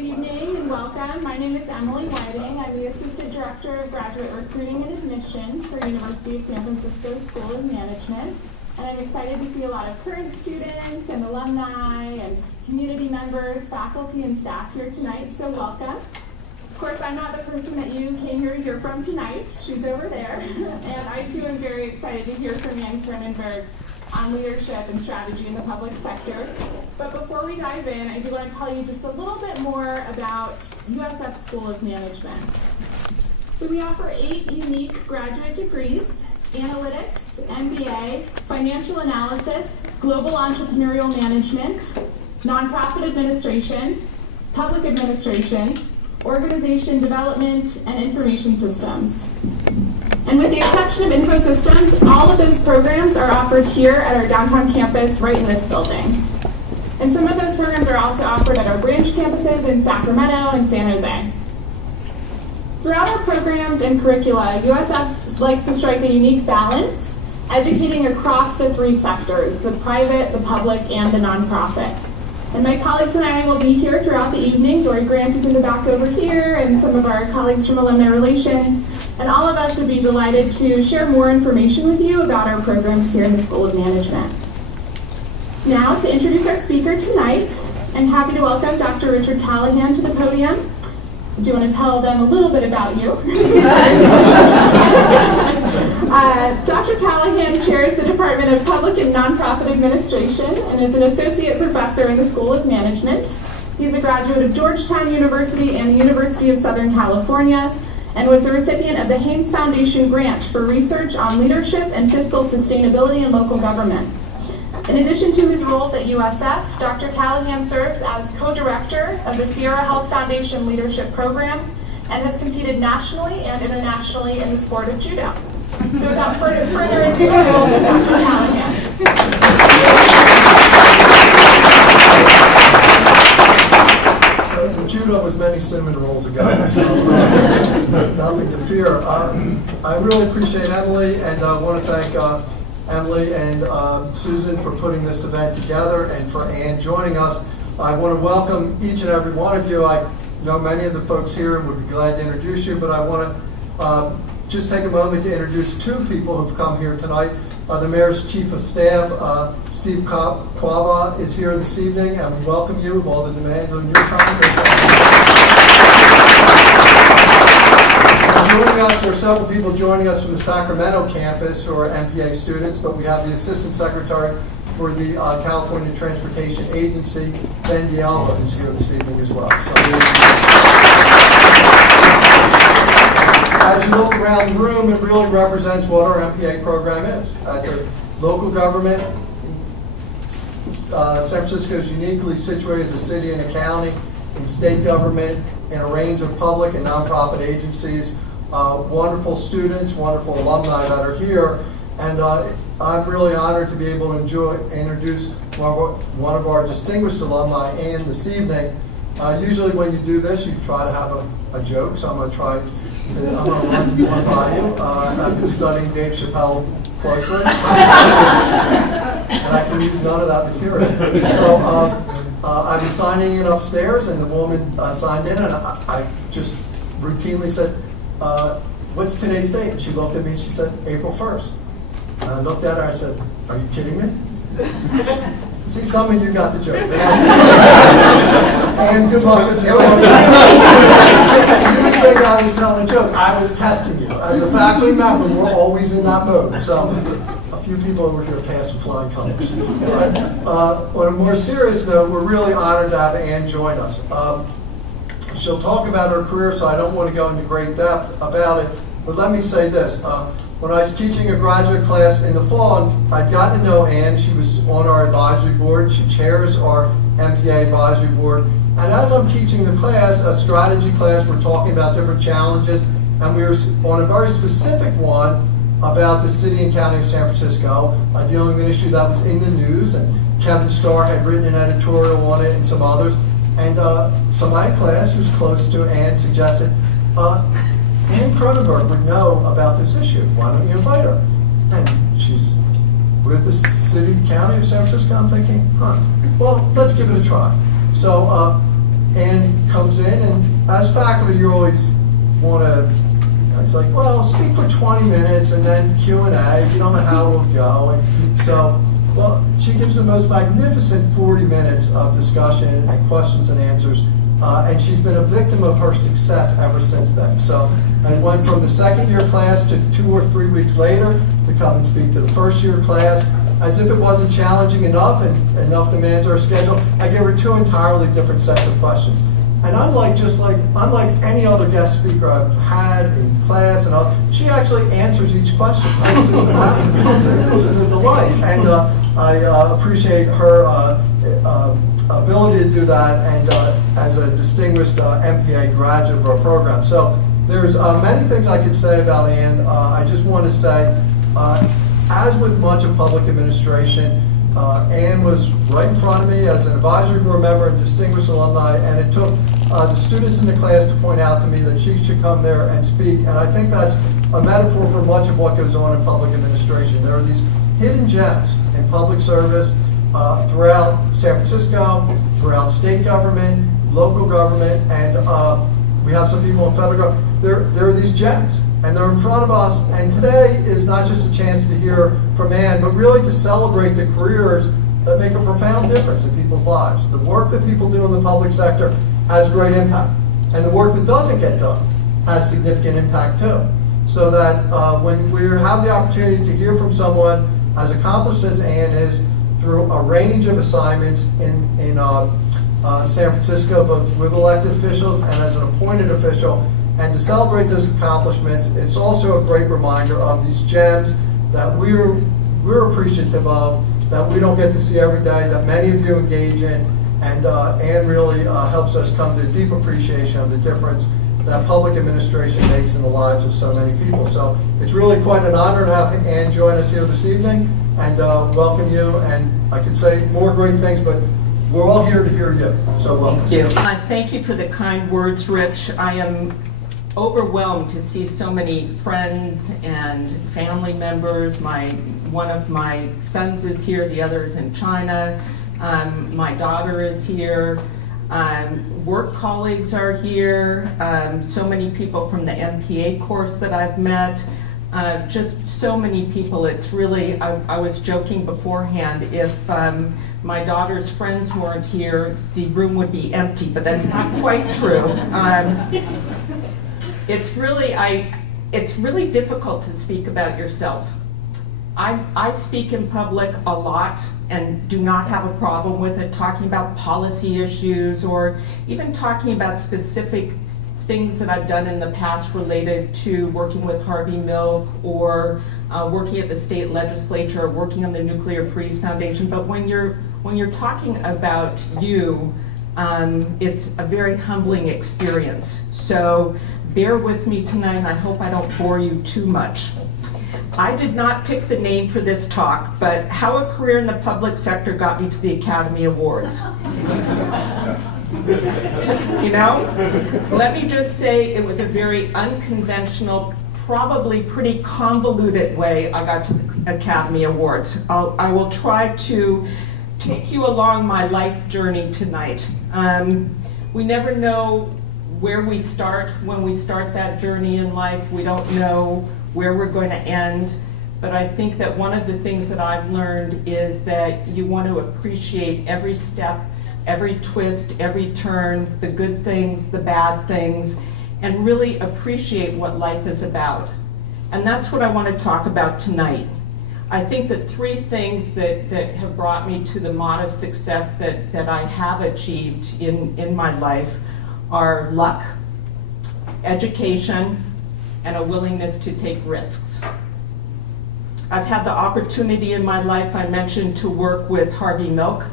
evening and welcome. My name is Emily Whiting. I'm the Assistant Director of Graduate Recruiting and Admission for University of San Francisco School of Management. And I'm excited to see a lot of current students and alumni and community members, faculty, and staff here tonight, so welcome. Of course, I'm not the person that you came here to hear from tonight. She's over there. And I too am very excited to hear from Ann Kronenberg on leadership and strategy in the public sector. But before we dive in, I do want to tell you just a little bit more about USF School of Management. So we offer 8 unique graduate degrees: analytics, MPA, financial analysis, global entrepreneurial management, nonprofit administration, public administration, organization development, and information systems. And with the exception of info systems, all of those programs are offered here at our downtown campus right in this building. And some of those programs are also offered at our branch campuses in Sacramento and San Jose. Throughout our programs and curricula, USF likes to strike a unique balance, educating across the 3 sectors: the private, the public, and the nonprofit. And my colleagues and I will be here throughout the evening. Dory Grant is in the back over here, and some of our colleagues from Alumni Relations. And all of us would be delighted to share more information with you about our programs here in the School of Management. Now, to introduce our speaker tonight, I'm happy to welcome Dr. Richard Callahan to the podium. Do you want to tell them a little bit about you? Dr. Callahan chairs the Department of Public and Nonprofit Administration and is an associate professor in the School of Management. He's a graduate of Georgetown University and the University of Southern California, and was the recipient of the Haynes Foundation grant for research on leadership and fiscal sustainability in local government. In addition to his roles at USF, Dr. Callahan serves as co-director of the Sierra Health Foundation Leadership Program and has competed nationally and internationally in the sport of judo. So without further ado, I welcome Dr. Callahan. The judo was many cinnamon rolls ago, so nothing to fear. I really appreciate Emily, and I want to thank Emily and Susan for putting this event together, and for Ann joining us. I want to welcome each and every one of you. I know many of the folks here and would be glad to introduce you, but I want to just take a moment to introduce 2 people who've come here tonight. The Mayor's Chief of Staff, Steve Quava, is here this evening, and we welcome you with all the demands on your time. Joining us, there are several people joining us from the Sacramento campus who are MPA students, but we have the Assistant Secretary for the California Transportation Agency, Ben D'Alba, is here this evening as well. So, as you look around the room, it really represents what our MPA program is. At the local government, San Francisco is uniquely situated as a city and a county, in state government, in a range of public and nonprofit agencies, wonderful students, wonderful alumni that are here, and I'm really honored to be able to introduce one of our distinguished alumni, Ann, this evening. Usually when you do this, you try to have a joke, so I'm going to run one by you. I've been studying Dave Chappelle closely, and I can use none of that material. So I was signing in upstairs, and the woman signed in, and I just routinely said, what's today's date? And she looked at me and she said, April 1st. And I looked at her and I said, are you kidding me? See, some of you got the joke. And good luck with this one. You didn't think I was telling a joke. I was testing you. As a faculty member, we're always in that mode. So a few people over here passed with flying colors. On a more serious note, we're really honored to have Ann join us. She'll talk about her career, so I don't want to go into great depth about it. But let me say this. When I was teaching a graduate class in the fall, I'd gotten to know Ann. She was on our advisory board. She chairs our MPA advisory board. And as I'm teaching the class, a strategy class, we're talking about different challenges, and we were on a very specific one about the city and county of San Francisco, dealing with an issue that was in the news, and Kevin Starr had written an editorial on it and some others. And so my class, who's close to Ann, suggested, Ann Kronenberg would know about this issue. Why don't you invite her? And she's with the city, county of San Francisco. I'm thinking, well, let's give it a try. So Ann comes in, and as faculty, you always want to, it's like, well, speak for 20 minutes and then Q&A. You don't know how it'll go. And so, well, she gives the most magnificent 40 minutes of discussion and questions and answers. And she's been a victim of her success ever since then. So I went from the second year class to 2 or 3 weeks later to come and speak to the first year class. As if it wasn't challenging enough and enough demands our schedule, I gave her 2 entirely different sets of questions. And unlike any other guest speaker I've had in class and all, she actually answers each question very systematically. This is a delight, and I appreciate her ability to do that, and as a distinguished MPA graduate of our program. So there's many things I could say about Ann. I just want to say, as with much of public administration, Ann was right in front of me as an advisory board member and distinguished alumni, and it took the students in the class to point out to me that she should come there and speak. And I think that's a metaphor for much of what goes on in public administration. There are these hidden gems in public service throughout San Francisco, throughout state government, local government, and we have some people in federal government. There are these gems, and they're in front of us. And today is not just a chance to hear from Ann, but really to celebrate the careers that make a profound difference in people's lives. The work that people do in the public sector has great impact, and the work that doesn't get done has significant impact too. So that when we have the opportunity to hear from someone as accomplished as Ann is through a range of assignments in San Francisco, both with elected officials and as an appointed official, and to celebrate those accomplishments, it's also a great reminder of these gems that we're appreciative of, that we don't get to see every day, that many of you engage in, and Ann really helps us come to a deep appreciation of the difference that public administration makes in the lives of so many people. So it's really quite an honor to have Ann join us here this evening, and welcome you. And I could say more great things, but we're all here to hear you. So welcome. Thank you. Thank you for the kind words, Rich. I am overwhelmed to see so many friends and family members. One of my sons is here, the other is in China. My daughter is here. Work colleagues are here. So many people from the MPA course that I've met. Just so many people. It's really, I was joking beforehand, if my daughter's friends weren't here, the room would be empty, but that's not quite true. It's really difficult to speak about yourself. I speak in public a lot and do not have a problem with it, talking about policy issues or even talking about specific things that I've done in the past related to working with Harvey Milk or working at the state legislature, working on the Nuclear Freeze Foundation. But when you're talking about you, it's a very humbling experience. So bear with me tonight, and I hope I don't bore you too much. I did not pick the name for this talk, but how a career in the public sector got me to the Academy Awards. You know, let me just say it was a very unconventional, probably pretty convoluted way I got to the Academy Awards. I will try to take you along my life journey tonight. We never know where we start when we start that journey in life. We don't know where we're going to end. But I think that one of the things that I've learned is that you want to appreciate every step, every twist, every turn, the good things, the bad things, and really appreciate what life is about. And that's what I want to talk about tonight. I think that 3 things that have brought me to the modest success that I have achieved in my life are luck, education, and a willingness to take risks. I've had the opportunity in my life, I mentioned, to work with Harvey Milk,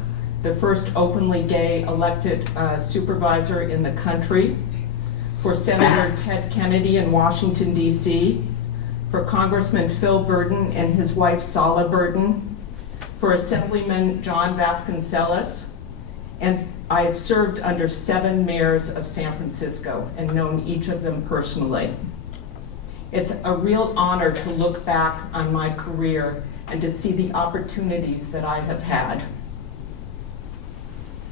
the first openly gay elected supervisor in the country, for Senator Ted Kennedy in Washington, D.C., for Congressman Phil Burton and his wife Sala Burton, for Assemblyman John Vasconcellos, and I've served under 7 mayors of San Francisco and known each of them personally. It's a real honor to look back on my career and to see the opportunities that I have had.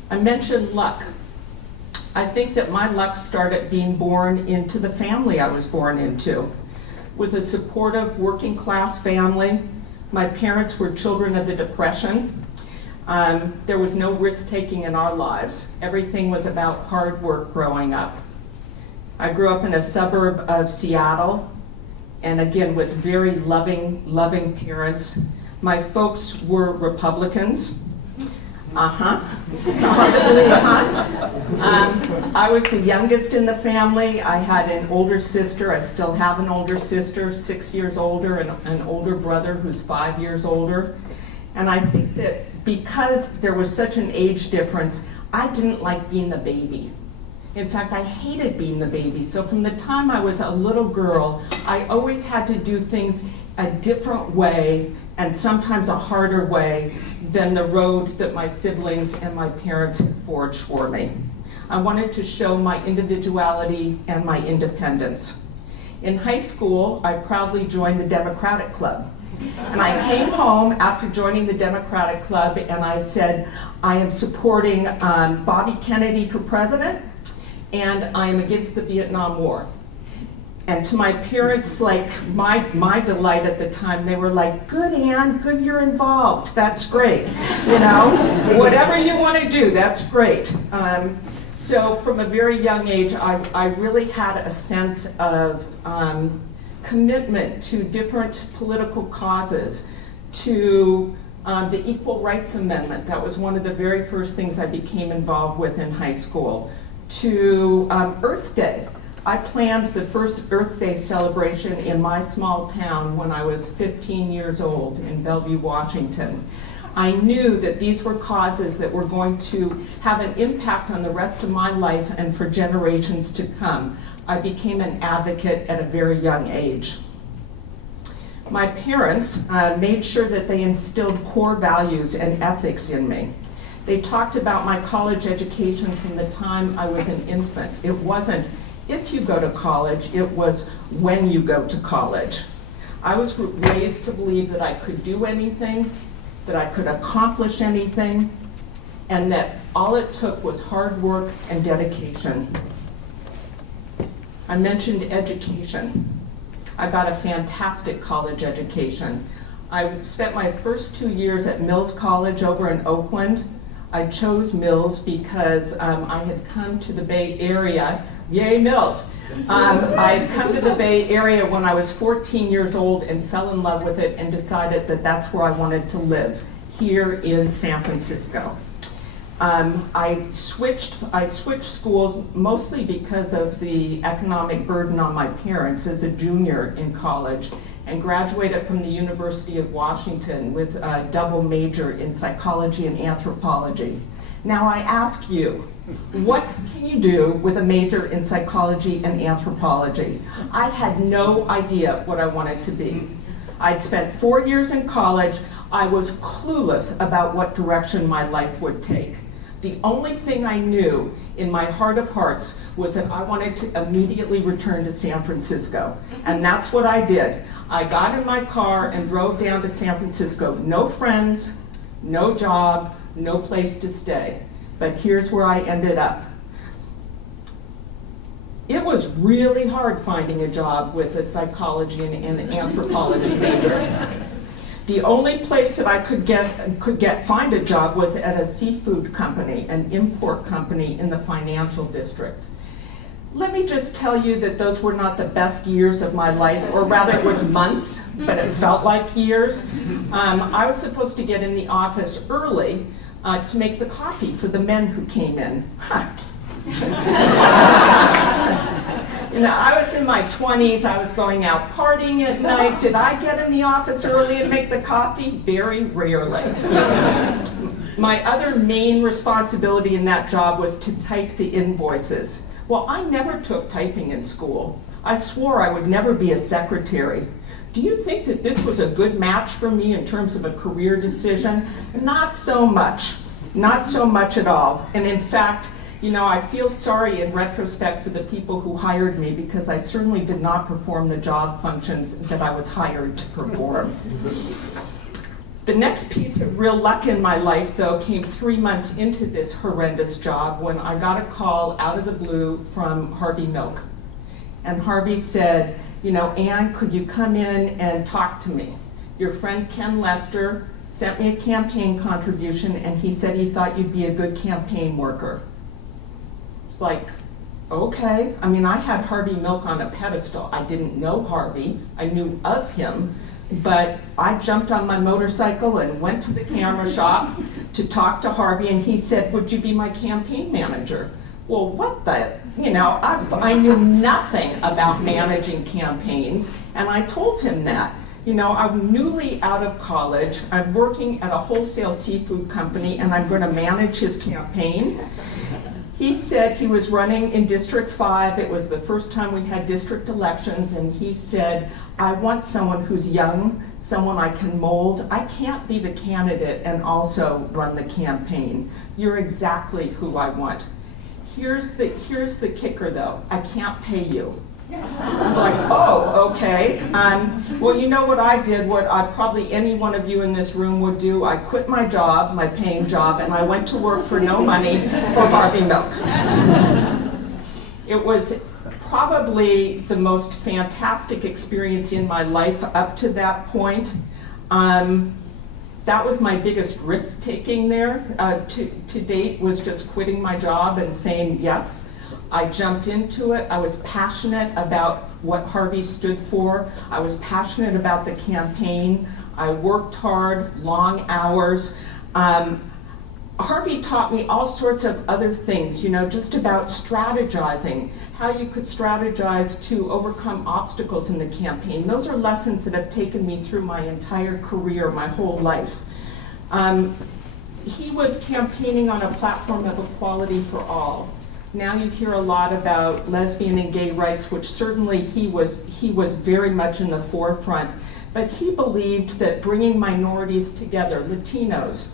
I mentioned luck. I think that my luck started being born into the family I was born into. It was a supportive working class family. My parents were children of the Depression. There was no risk-taking in our lives. Everything was about hard work growing up. I grew up in a suburb of Seattle, and again with very loving parents. My folks were Republicans. Hard to believe, huh? I was the youngest in the family. I had an older sister. I still have an older sister, 6 years older, and an older brother who's 5 years older. And I think that because there was such an age difference, I didn't like being the baby. In fact, I hated being the baby. So from the time I was a little girl, I always had to do things a different way, and sometimes a harder way than the road that my siblings and my parents had forged for me. I wanted to show my individuality and my independence. In high school, I proudly joined the Democratic Club. And I came home after joining the Democratic Club and I said, I am supporting Bobby Kennedy for president, and I am against the Vietnam War. And to my parents, like my delight at the time, they were like, good, Ann, good you're involved, that's great. You know, whatever you want to do, that's great. So from a very young age, I really had a sense of commitment to different political causes, to the Equal Rights Amendment. That was one of the very first things I became involved with in high school, to Earth Day. I planned the first Earth Day celebration in my small town when I was 15 years old in Bellevue, Washington. I knew that these were causes that were going to have an impact on the rest of my life and for generations to come. I became an advocate at a very young age. My parents made sure that they instilled core values and ethics in me. They talked about my college education from the time I was an infant. It wasn't if you go to college, it was when you go to college. I was raised to believe that I could do anything, that I could accomplish anything, and that all it took was hard work and dedication. I mentioned education. I got a fantastic college education. I spent my first 2 years at Mills College over in Oakland. I chose Mills because I had come to the Bay Area. Yay, Mills! I had come to the Bay Area when I was 14 years old and fell in love with it and decided that that's where I wanted to live, here in San Francisco. I switched schools mostly because of the economic burden on my parents as a junior in college, and graduated from the University of Washington with a double major in psychology and anthropology. Now I ask you, what can you do with a major in psychology and anthropology? I had no idea what I wanted to be. I'd spent 4 years in college. I was clueless about what direction my life would take. The only thing I knew in my heart of hearts was that I wanted to immediately return to San Francisco. And that's what I did. I got in my car and drove down to San Francisco. No friends, no job, no place to stay. But here's where I ended up. It was really hard finding a job with a psychology and anthropology major. The only place that I could find a job was at a seafood company, an import company in the financial district. Let me just tell you that those were not the best years of my life, or rather it was months, but it felt like years. I was supposed to get in the office early to make the coffee for the men who came in. You know, I was in my 20s, I was going out partying at night. Did I get in the office early and make the coffee? Very rarely. My other main responsibility in that job was to type the invoices. Well, I never took typing in school. I swore I would never be a secretary. Do you think that this was a good match for me in terms of a career decision? Not so much. Not so much at all. And in fact, you know, I feel sorry in retrospect for the people who hired me because I certainly did not perform the job functions that I was hired to perform. The next piece of real luck in my life, though, came 3 months into this horrendous job when I got a call out of the blue from Harvey Milk. And Harvey said, you know, Ann, could you come in and talk to me? Your friend Ken Lester sent me a campaign contribution, and he said he thought you'd be a good campaign worker. It's like, okay. I mean, I had Harvey Milk on a pedestal. I didn't know Harvey. I knew of him. But I jumped on my motorcycle and went to the camera shop to talk to Harvey, and he said, would you be my campaign manager? Well, what the, you know, I knew nothing about managing campaigns, and I told him that. You know, I'm newly out of college, I'm working at a wholesale seafood company, and I'm going to manage his campaign. He said he was running in District 5. It was the first time we had district elections, and he said, I want someone who's young, someone I can mold. I can't be the candidate and also run the campaign. You're exactly who I want. Here's the kicker, though. I can't pay you. I'm like, oh, okay. Well, you know what I did, what probably any one of you in this room would do. I quit my job, my paying job, and I went to work for no money for Harvey Milk. It was probably the most fantastic experience in my life up to that point. That was my biggest risk-taking there to date, was just quitting my job and saying yes. I jumped into it. I was passionate about what Harvey stood for. I was passionate about the campaign. I worked hard, long hours. Harvey taught me all sorts of other things, you know, just about strategizing, how you could strategize to overcome obstacles in the campaign. Those are lessons that have taken me through my entire career, my whole life. He was campaigning on a platform of equality for all. Now you hear a lot about lesbian and gay rights, which certainly he was very much in the forefront. But he believed that bringing minorities together, Latinos,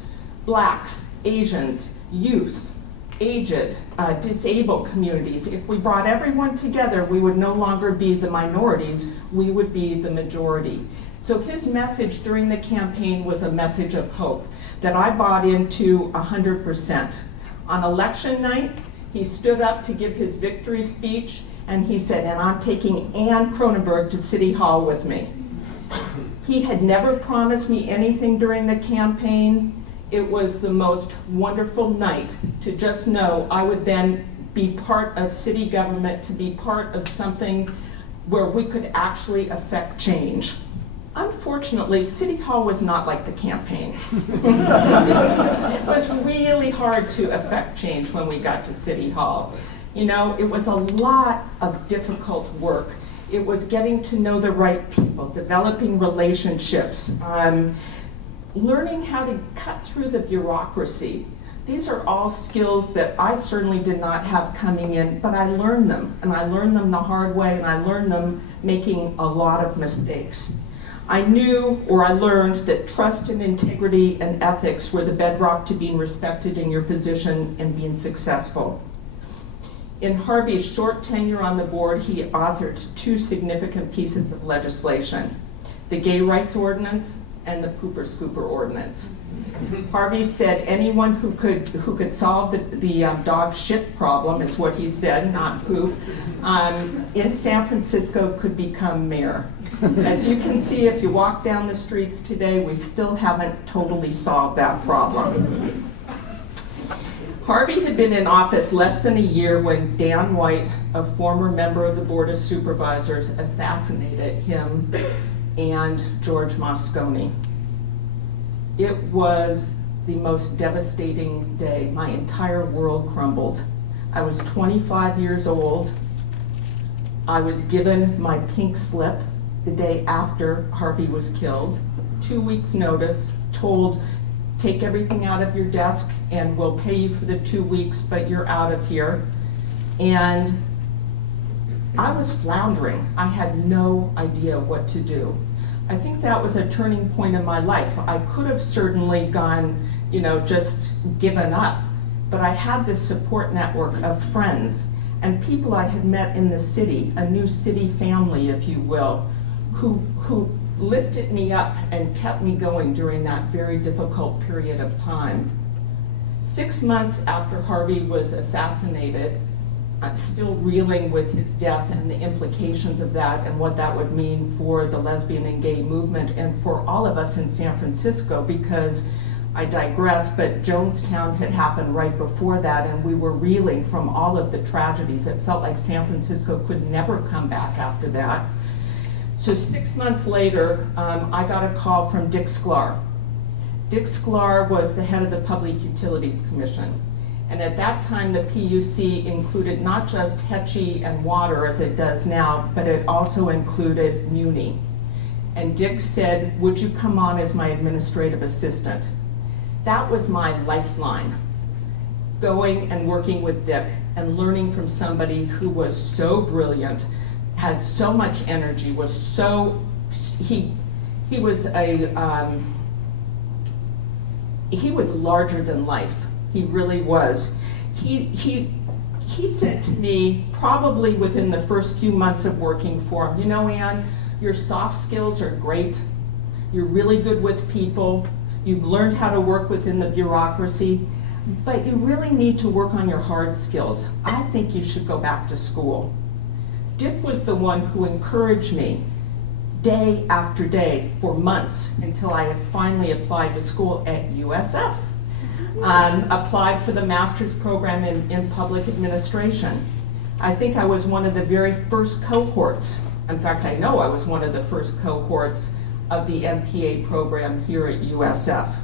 blacks, Asians, youth, aged, disabled communities, if we brought everyone together, we would no longer be the minorities, we would be the majority. So his message during the campaign was a message of hope that I bought into 100%. On election night, he stood up to give his victory speech, and he said, and I'm taking Ann Kronenberg to City Hall with me. He had never promised me anything during the campaign. It was the most wonderful night to just know I would then be part of city government, to be part of something where we could actually affect change. Unfortunately, City Hall was not like the campaign. It was really hard to affect change when we got to City Hall. You know, it was a lot of difficult work. It was getting to know the right people, developing relationships, learning how to cut through the bureaucracy. These are all skills that I certainly did not have coming in, but I learned them, and I learned them the hard way, and I learned them making a lot of mistakes. I knew, or I learned, that trust and integrity and ethics were the bedrock to being respected in your position and being successful. In Harvey's short tenure on the board, he authored 2 significant pieces of legislation: the Gay Rights Ordinance and the Pooper Scooper Ordinance. Harvey said anyone who could solve the dog shit problem, is what he said, not poop, in San Francisco could become mayor. As you can see, if you walk down the streets today, we still haven't totally solved that problem. Harvey had been in office less than a year when Dan White, a former member of the Board of Supervisors, assassinated him and George Moscone. It was the most devastating day. My entire world crumbled. I was 25 years old. I was given my pink slip the day after Harvey was killed. 2 weeks notice, told, take everything out of your desk and we'll pay you for the 2 weeks, but you're out of here. And I was floundering. I had no idea what to do. I think that was a turning point in my life. I could have certainly gone, you know, just given up, but I had this support network of friends and people I had met in the city, a new city family, if you will, who lifted me up and kept me going during that very difficult period of time. 6 months after Harvey was assassinated, I'm still reeling with his death and the implications of that and what that would mean for the lesbian and gay movement and for all of us in San Francisco, because I digress, but Jonestown had happened right before that, and we were reeling from all of the tragedies. It felt like San Francisco could never come back after that. So 6 months later, I got a call from Dick Sklar. Dick Sklar was the head of the Public Utilities Commission. And at that time, the PUC included not just HECI and water as it does now, but it also included Muni. And Dick said, would you come on as my administrative assistant? That was my lifeline, going and working with Dick and learning from somebody who was so brilliant, had so much energy, was so, he was larger than life. He really was. He said to me, probably within the first few months of working for him, you know, Ann, your soft skills are great. You're really good with people. You've learned how to work within the bureaucracy, but you really need to work on your hard skills. I think you should go back to school. Dick was the one who encouraged me day after day for months until I had finally applied to school at USF. Applied for the master's program in public administration. I think I was one of the very first cohorts. In fact, I know I was one of the first cohorts of the MPA program here at USF.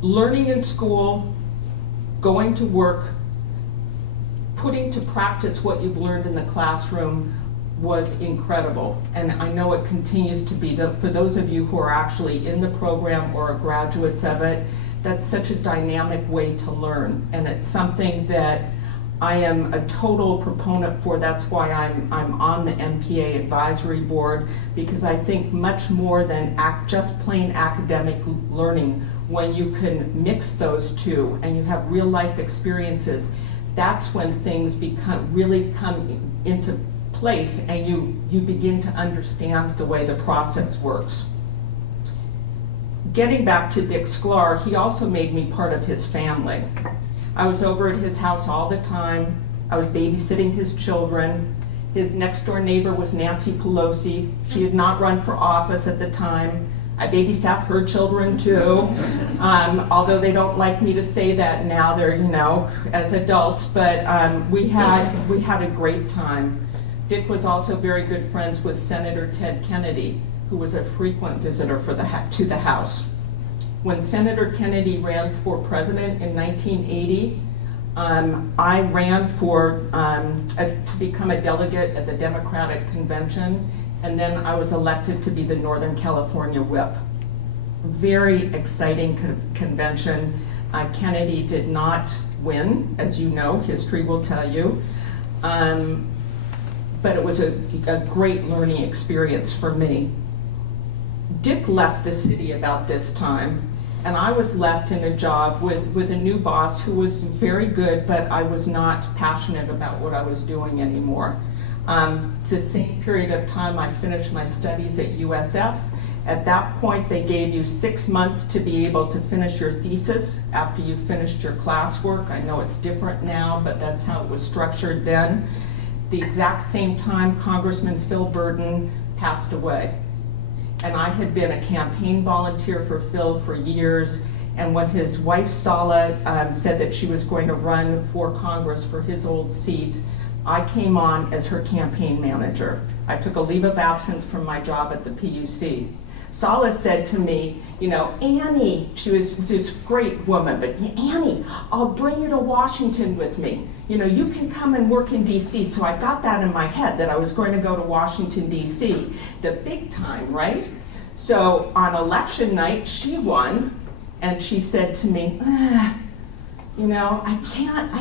Learning in school, going to work, putting to practice what you've learned in the classroom was incredible, and I know it continues to be. For those of you who are actually in the program or are graduates of it, that's such a dynamic way to learn, and it's something that I am a total proponent for. That's why I'm on the MPA advisory board, because I think much more than just plain academic learning, when you can mix those two and you have real life experiences, that's when things really come into place and you begin to understand the way the process works. Getting back to Dick Sklar, he also made me part of his family. I was over at his house all the time. I was babysitting his children. His next door neighbor was Nancy Pelosi. She had not run for office at the time. I babysat her children too, although they don't like me to say that now. They're, as adults, but we had a great time. Dick was also very good friends with Senator Ted Kennedy, who was a frequent visitor to the House. When Senator Kennedy ran for president in 1980, I ran to become a delegate at the Democratic Convention, and then I was elected to be the Northern California whip. Very exciting convention. Kennedy did not win, as you know, history will tell you. But it was a great learning experience for me. Dick left the city about this time, and I was left in a job with a new boss who was very good, but I was not passionate about what I was doing anymore. It's the same period of time I finished my studies at USF. At that point, they gave you 6 months to be able to finish your thesis after you finished your classwork. I know it's different now, but that's how it was structured then. The exact same time, Congressman Phil Burden passed away. And I had been a campaign volunteer for Phil for years, and when his wife Sala said that she was going to run for Congress for his old seat, I came on as her campaign manager. I took a leave of absence from my job at the PUC. Sala said to me, Annie, she was this great woman, but Annie, I'll bring you to Washington with me. You can come and work in DC. So I got that in my head that I was going to go to Washington, DC, the big time, right? So on election night, she won, and she said to me, I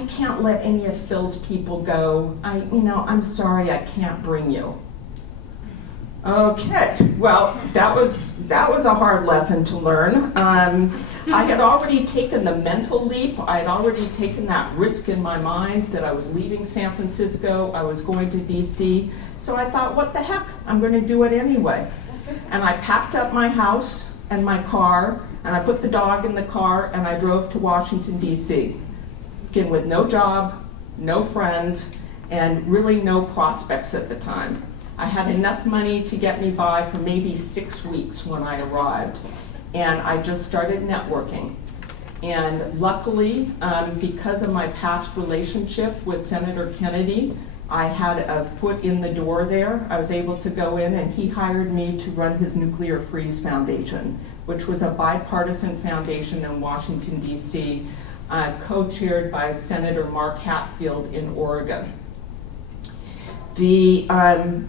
can't let any of Phil's people go. I'm sorry, I can't bring you. Okay, well, that was a hard lesson to learn. I had already taken the mental leap. I had already taken that risk in my mind that I was leaving San Francisco. I was going to DC. So I thought, what the heck? I'm going to do it anyway. And I packed up my house and my car, and I put the dog in the car, and I drove to Washington, DC. Again, with no job, no friends, and really no prospects at the time. I had enough money to get me by for maybe 6 weeks when I arrived. And I just started networking. And luckily, because of my past relationship with Senator Kennedy, I had a foot in the door there. I was able to go in, and he hired me to run his Nuclear Freeze Foundation, which was a bipartisan foundation in Washington, D.C., co-chaired by Senator Mark Hatfield in Oregon. The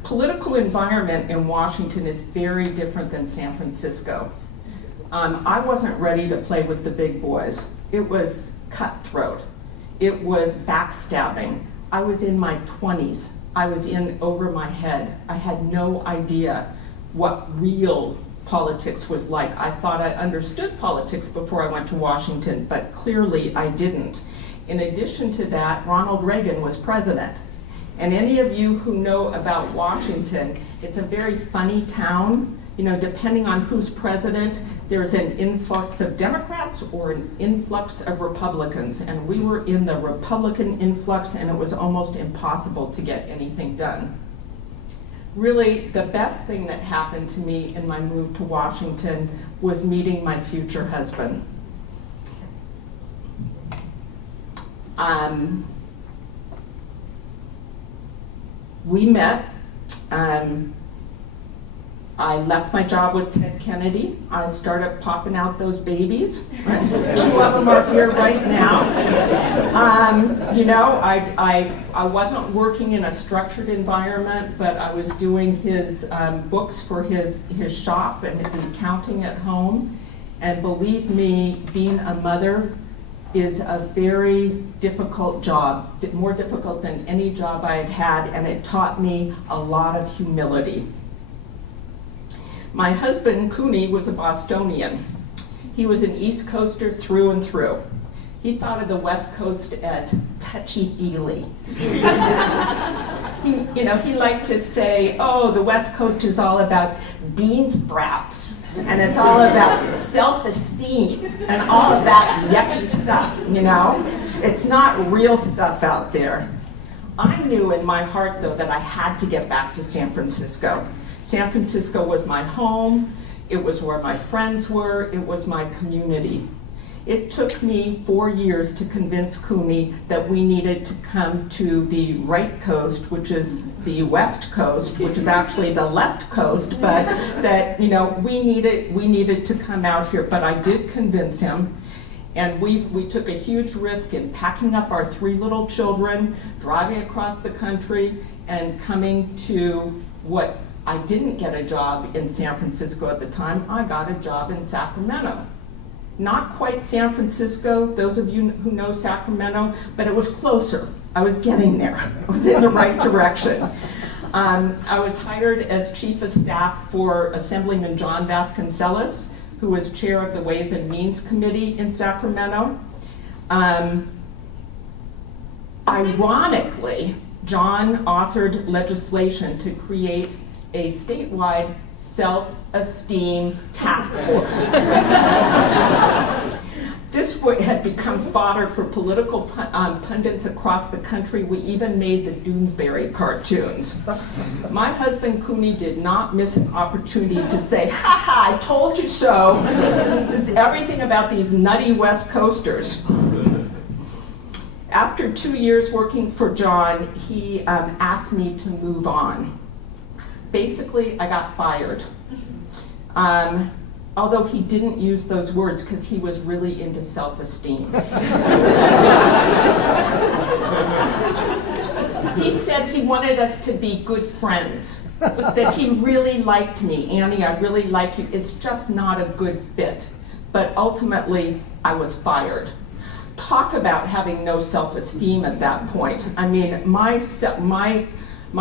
political environment in Washington is very different than San Francisco. I wasn't ready to play with the big boys. It was cutthroat. It was backstabbing. I was in my 20s. I was in over my head. I had no idea what real politics was like. I thought I understood politics before I went to Washington, but clearly I didn't. In addition to that, Ronald Reagan was president. And any of you who know about Washington, it's a very funny town. You know, depending on who's president, there's an influx of Democrats or an influx of Republicans. And we were in the Republican influx, and it was almost impossible to get anything done. Really, the best thing that happened to me in my move to Washington was meeting my future husband. We met. I left my job with Ted Kennedy. I started popping out those babies. 2 of them are here right now. You know, I wasn't working in a structured environment, but I was doing his books for his shop and his accounting at home. And believe me, being a mother is a very difficult job, more difficult than any job I had had, and it taught me a lot of humility. My husband, Cooney, was a Bostonian. He was an East Coaster through and through. He thought of the West Coast as touchy-feely. He liked to say, oh, the West Coast is all about bean sprouts, and it's all about self-esteem and all of that yucky stuff, you know? It's not real stuff out there. I knew in my heart, though, that I had to get back to San Francisco. San Francisco was my home. It was where my friends were. It was my community. It took me 4 years to convince Cooney that we needed to come to the right coast, which is the West Coast, which is actually the left coast, but that, you know, we needed to come out here. But I did convince him, and we took a huge risk in packing up our 3 little children, driving across the country, and coming to what I didn't get a job in San Francisco at the time. I got a job in Sacramento. Not quite San Francisco, those of you who know Sacramento, but it was closer. I was getting there. I was in the right direction. I was hired as chief of staff for Assemblyman John Vasconcellos, who was chair of the Ways and Means Committee in Sacramento. Ironically, John authored legislation to create a statewide self-esteem task force. This had become fodder for political pundits across the country. We even made the Doonesbury cartoons. My husband Cooney did not miss an opportunity to say, ha ha, I told you so. It's everything about these nutty West Coasters. After 2 years working for John, he asked me to move on. Basically, I got fired. Although he didn't use those words because he was really into self-esteem. He said he wanted us to be good friends, that he really liked me. Annie, I really like you. It's just not a good fit. But ultimately, I was fired. Talk about having no self-esteem at that point. I mean, my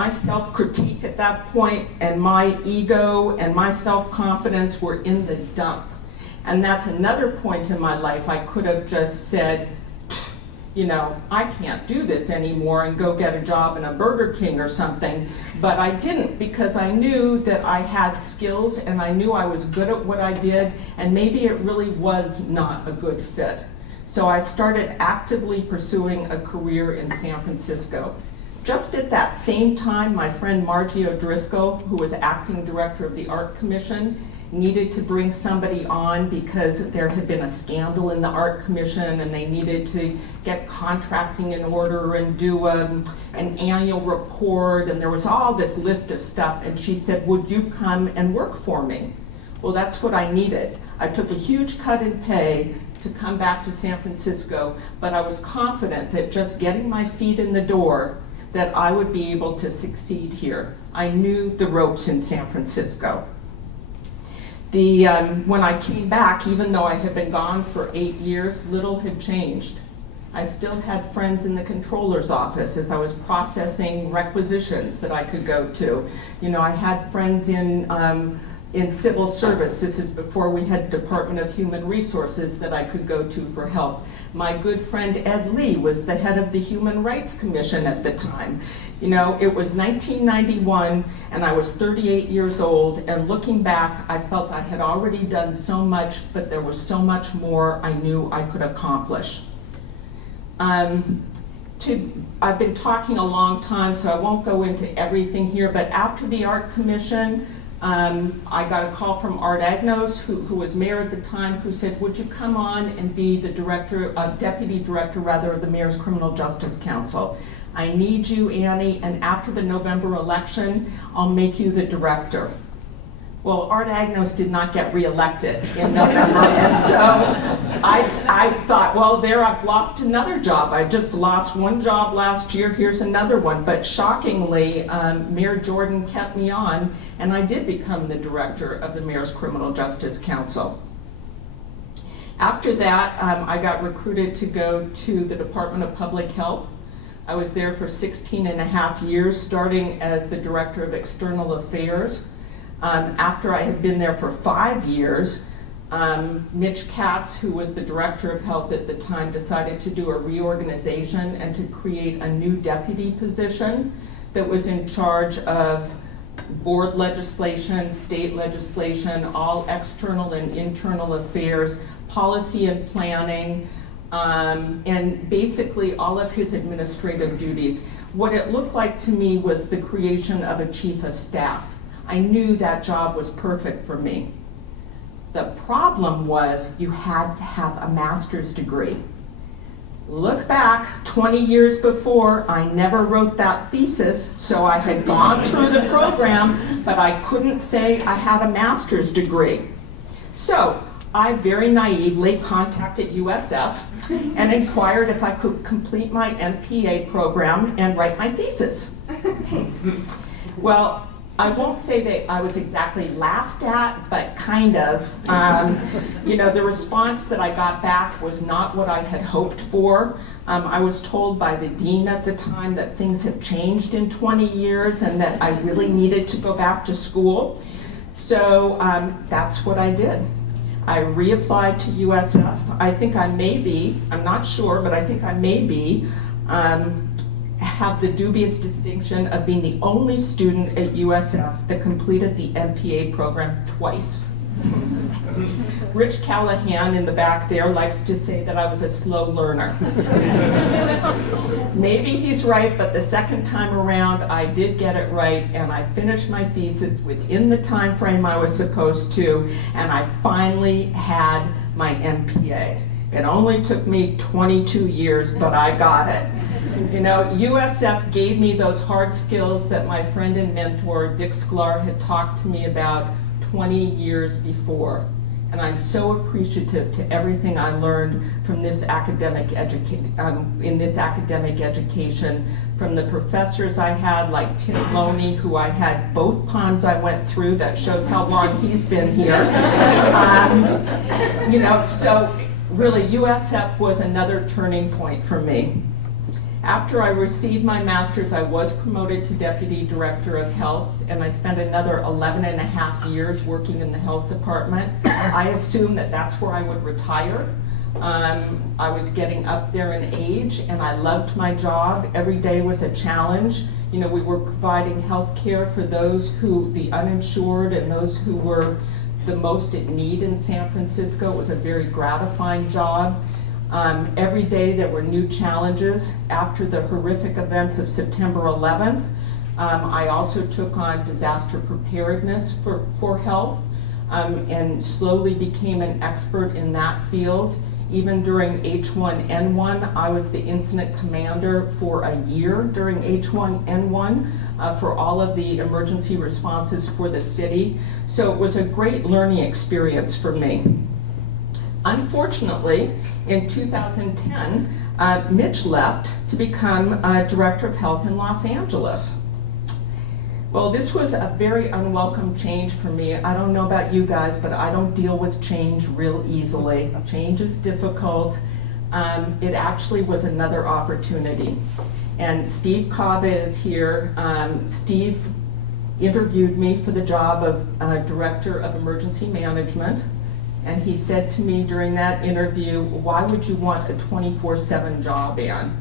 self-critique at that point and my ego and my self-confidence were in the dump. And that's another point in my life I could have just said, you know, I can't do this anymore and go get a job in a Burger King or something. But I didn't, because I knew that I had skills and I knew I was good at what I did, and maybe it really was not a good fit. So I started actively pursuing a career in San Francisco. Just at that same time, my friend Margie O'Driscoll, who was acting director of the Art Commission, needed to bring somebody on because there had been a scandal in the Art Commission and they needed to get contracting in order and do an annual report, and there was all this list of stuff, and she said, would you come and work for me? Well, that's what I needed. I took a huge cut in pay to come back to San Francisco, but I was confident that just getting my feet in the door, that I would be able to succeed here. I knew the ropes in San Francisco. When I came back, even though I had been gone for 8 years, little had changed. I still had friends in the controller's office as I was processing requisitions that I could go to. You know, I had friends in civil service. This is before we had Department of Human Resources that I could go to for help. My good friend Ed Lee was the head of the Human Rights Commission at the time. You know, it was 1991 and I was 38 years old, and looking back, I felt I had already done so much, but there was so much more I knew I could accomplish. I've been talking a long time, so I won't go into everything here, but after the Art Commission, I got a call from Art Agnos, who was mayor at the time, who said, would you come on and be the deputy director of the Mayor's Criminal Justice Council? I need you, Annie, and after the November election, I'll make you the director. Well, Art Agnos did not get reelected in November, and so I thought, well, there, I've lost another job. I just lost one job last year, here's another one. But shockingly, Mayor Jordan kept me on, and I did become the director of the Mayor's Criminal Justice Council. After that, I got recruited to go to the Department of Public Health. I was there for 16 and a half years, starting as the Director of External Affairs. After I had been there for 5 years, Mitch Katz, who was the Director of Health at the time, decided to do a reorganization and to create a new deputy position that was in charge of board legislation, state legislation, all external and internal affairs, policy and planning, and basically all of his administrative duties. What it looked like to me was the creation of a chief of staff. I knew that job was perfect for me. The problem was you had to have a master's degree. Look back 20 years before, I never wrote that thesis, so I had gone through the program, but I couldn't say I had a master's degree. So I very naively contacted USF and inquired if I could complete my MPA program and write my thesis. Well, I won't say that I was exactly laughed at, but kind of. You know, the response that I got back was not what I had hoped for. I was told by the dean at the time that things had changed in 20 years and that I really needed to go back to school. So that's what I did. I reapplied to USF. I think I may be, I'm not sure, but I think I may be, have the dubious distinction of being the only student at USF that completed the MPA program twice. Rich Callahan in the back there likes to say that I was a slow learner. Maybe he's right, but the second time around I did get it right, and I finished my thesis within the time frame I was supposed to, and I finally had my MPA. It only took me 22 years, but I got it. You know, USF gave me those hard skills that my friend and mentor, Dick Sklar, had talked to me about 20 years before. And I'm so appreciative to everything I learned from this academic education, from the professors I had, like Tim Loney, who I had both times I went through. That shows how long he's been here. You know, so really USF was another turning point for me. After I received my master's, I was promoted to Deputy Director of Health, and I spent another 11 and a half years working in the health department. I assumed that that's where I would retire. I was getting up there in age, and I loved my job. Every day was a challenge. You know, we were providing health care for those the uninsured and those who were the most in need in San Francisco. It was a very gratifying job. Every day there were new challenges. After the horrific events of September 11th, I also took on disaster preparedness for health and slowly became an expert in that field. Even during H1N1, I was the incident commander for a year during H1N1 for all of the emergency responses for the city. So it was a great learning experience for me. Unfortunately, in 2010, Mitch left to become Director of Health in Los Angeles. Well, this was a very unwelcome change for me. I don't know about you guys, but I don't deal with change real easily. Change is difficult. It actually was another opportunity. And Steve Kava is here. Steve interviewed me for the job of Director of Emergency Management. And he said to me during that interview, "Why would you want a 24/7 job, Ann?"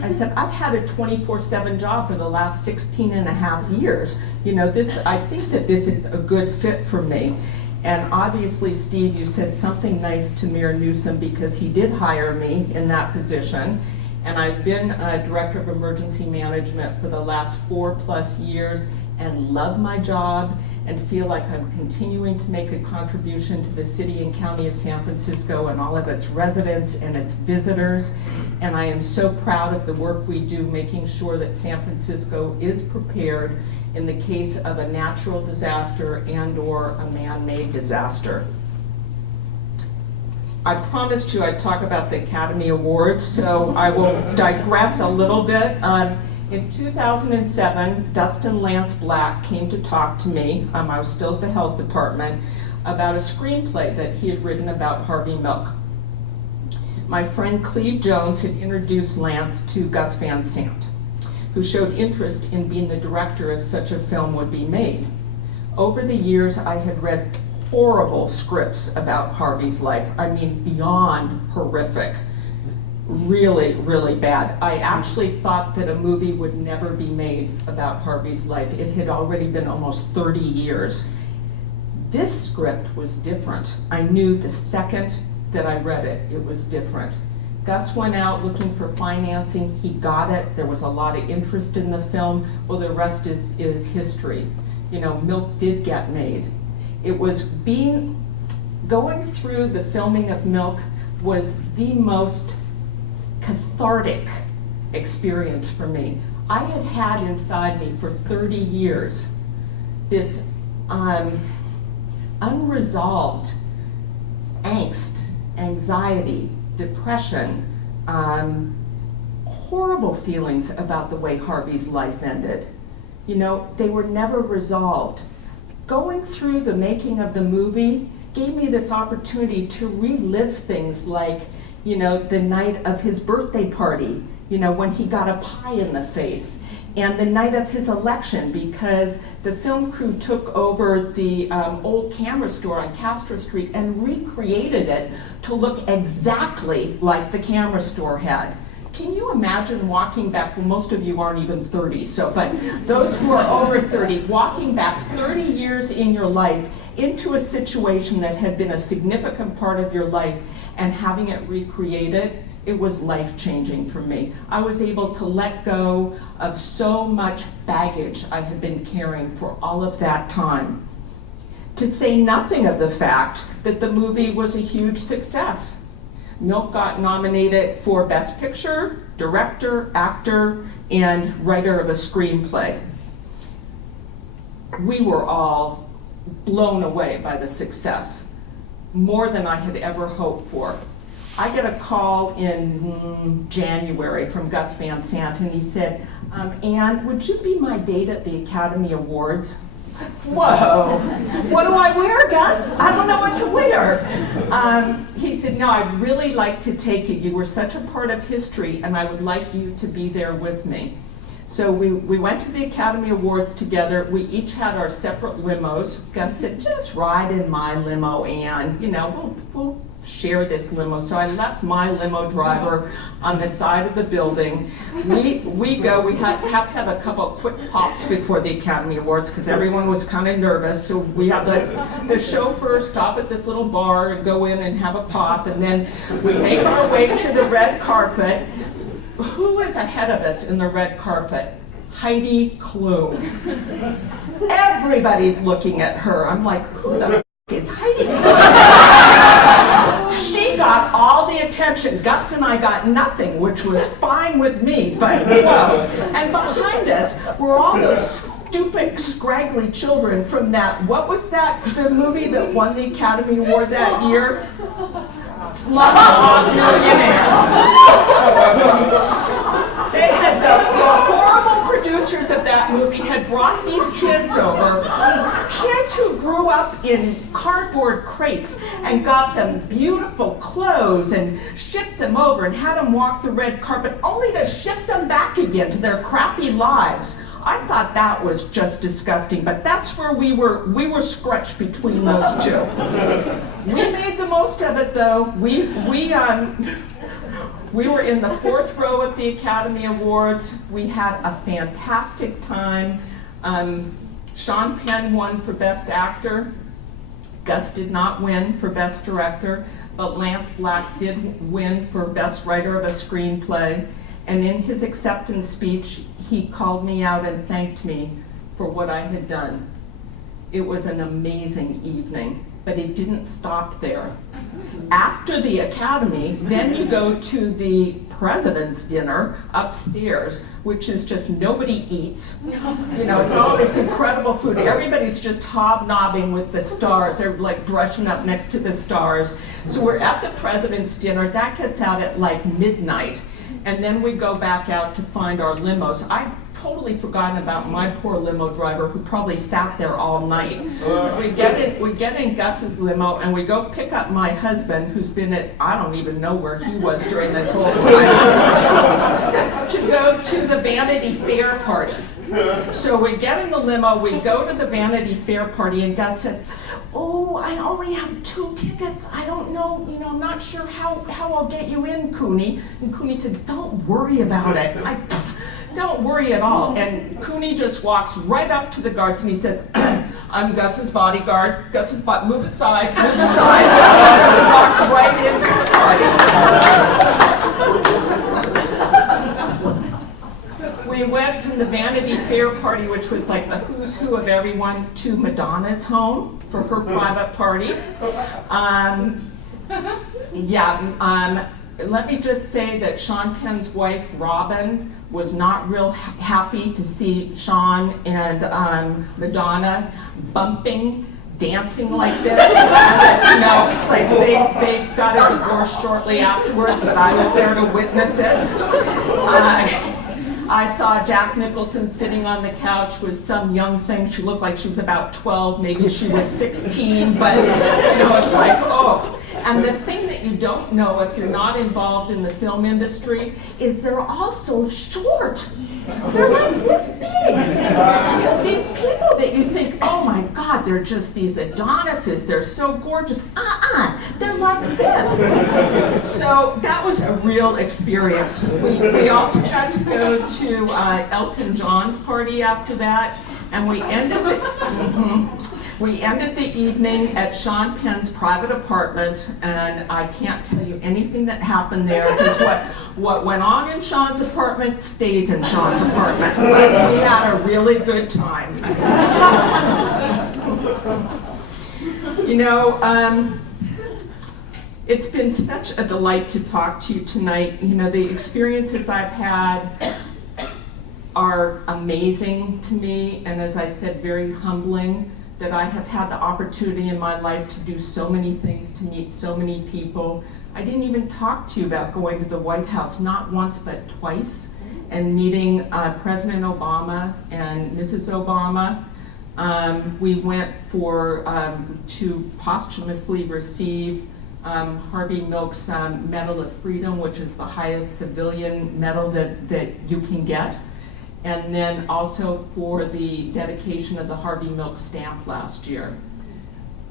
I said, "I've had a 24/7 job for the last 16 and a half years. You know, I think that this is a good fit for me." And obviously, Steve, you said something nice to Mayor Newsom because he did hire me in that position. And I've been Director of Emergency Management for the last 4+ years and love my job and feel like I'm continuing to make a contribution to the city and county of San Francisco and all of its residents and its visitors. And I am so proud of the work we do, making sure that San Francisco is prepared in the case of a natural disaster and/or a man-made disaster. I promised you I'd talk about the Academy Awards, so I will digress a little bit. In 2007, Dustin Lance Black came to talk to me, I was still at the health department, about a screenplay that he had written about Harvey Milk. My friend Cleve Jones had introduced Lance to Gus Van Sant, who showed interest in being the director if such a film would be made. Over the years, I had read horrible scripts about Harvey's life. I mean, beyond horrific. Really, really bad. I actually thought that a movie would never be made about Harvey's life. It had already been almost 30 years. This script was different. I knew the second that I read it, it was different. Gus went out looking for financing. He got it. There was a lot of interest in the film. Well, the rest is history. You know, Milk did get made. It was going through the filming of Milk was the most cathartic experience for me. I had had inside me for 30 years this unresolved angst, anxiety, depression, horrible feelings about the way Harvey's life ended. You know, they were never resolved. Going through the making of the movie gave me this opportunity to relive things like, you know, the night of his birthday party, you know, when he got a pie in the face, and the night of his election, because the film crew took over the old camera store on Castro Street and recreated it to look exactly like the camera store had. Can you imagine walking back, well, most of you aren't even 30, so, but those who are over 30, walking back 30 years in your life into a situation that had been a significant part of your life and having it recreated, it was life-changing for me. I was able to let go of so much baggage I had been carrying for all of that time. To say nothing of the fact that the movie was a huge success. Milk got nominated for Best Picture, Director, Actor, and Writer of a Screenplay. We were all blown away by the success, more than I had ever hoped for. I get a call in January from Gus Van Sant, and he said, "Ann, would you be my date at the Academy Awards?" Whoa, what do I wear, Gus? I don't know what to wear. He said, no, I'd really like to take you. You were such a part of history, and I would like you to be there with me. So we went to the Academy Awards together. We each had our separate limos. Gus said, just ride in my limo, Ann. You know, we'll share this limo. So I left my limo driver on the side of the building. We have to have a couple of quick pops before the Academy Awards because everyone was kind of nervous. So we have the chauffeur stop at this little bar and go in and have a pop. And then we make our way to the red carpet. Who was ahead of us in the red carpet? Heidi Klum. Everybody's looking at her. I'm like, who the is Heidi Klum? She got all the attention. Gus and I got nothing, which was fine with me, but whoa. And behind us were all those stupid, scraggly children from that, what was that, the movie that won the Academy Award that year? Slumdog Millionaire. The horrible producers of that movie had brought these kids over, kids who grew up in cardboard crates and got them beautiful clothes and shipped them over and had them walk the red carpet only to ship them back again to their crappy lives. I thought that was just disgusting, but that's where we were scratched between those two. We made the most of it though. We were in the fourth row at the Academy Awards. We had a fantastic time. Sean Penn won for Best Actor. Gus did not win for Best Director, but Lance Black did win for Best Writer of a Screenplay. And in his acceptance speech, he called me out and thanked me for what I had done. It was an amazing evening, but it didn't stop there. After the Academy, then you go to the President's Dinner upstairs, which is just nobody eats. You know, it's all this incredible food. Everybody's just hobnobbing with the stars. They're like brushing up next to the stars. So we're at the President's Dinner. That gets out at like midnight. And then we go back out to find our limos. I'd totally forgotten about my poor limo driver who probably sat there all night. We get in Gus's limo and we go pick up my husband who's been at, I don't even know where he was during this whole time, to go to the Vanity Fair party. So we get in the limo, we go to the Vanity Fair party and Gus says, oh, I only have 2 tickets. I don't know, I'm not sure how I'll get you in, Cooney. And Cooney said, don't worry about it. Don't worry at all. And Cooney just walks right up to the guards and he says, I'm Gus's bodyguard. Move aside, move aside. Gus walked right into the party. We went from the Vanity Fair party, which was like the who's who of everyone, to Madonna's home for her private party. Let me just say that Sean Penn's wife, Robin, was not real happy to see Sean and Madonna dancing like this. It's like they got a divorce shortly afterwards, but I was there to witness it. I saw Jack Nicholson sitting on the couch with some young thing. She looked like she was about 12, maybe she was 16, but it's like, oh. And the thing that you don't know if you're not involved in the film industry is they're all so short. They're like this big. These people that you think, oh my God, they're just these Adonises, they're so gorgeous. They're like this. So that was a real experience. We also got to go to Elton John's party after that, and we ended the evening at Sean Penn's private apartment, and I can't tell you anything that happened there, because what went on in Sean's apartment stays in Sean's apartment. But we had a really good time. It's been such a delight to talk to you tonight. The experiences I've had are amazing to me, and as I said, very humbling that I have had the opportunity in my life to do so many things, to meet so many people. I didn't even talk to you about going to the White House, not once but twice, and meeting President Obama and Mrs. Obama. We went to posthumously receive Harvey Milk's Medal of Freedom, which is the highest civilian medal that you can get. And then also for the dedication of the Harvey Milk stamp last year.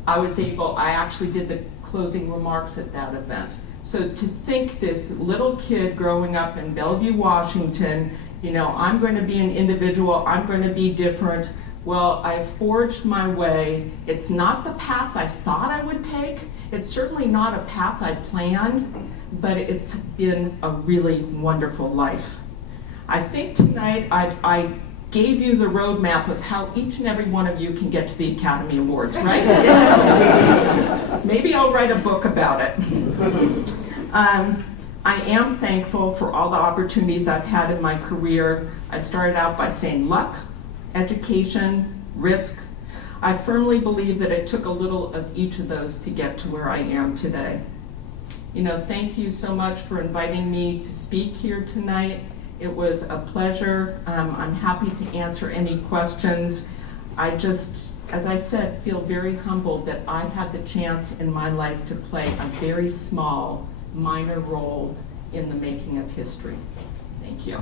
I actually did the closing remarks at that event. So to think this little kid growing up in Bellevue, Washington, I'm going to be an individual, I'm going to be different. Well, I forged my way. It's not the path I thought I would take. It's certainly not a path I planned, but it's been a really wonderful life. I think tonight I gave you the roadmap of how each and every one of you can get to the Academy Awards, right? Maybe I'll write a book about it. I am thankful for all the opportunities I've had in my career. I started out by saying luck, education, risk. I firmly believe that it took a little of each of those to get to where I am today. Thank you so much for inviting me to speak here tonight. It was a pleasure. I'm happy to answer any questions. I just, as I said, feel very humbled that I had the chance in my life to play a very small, minor role in the making of history. Thank you.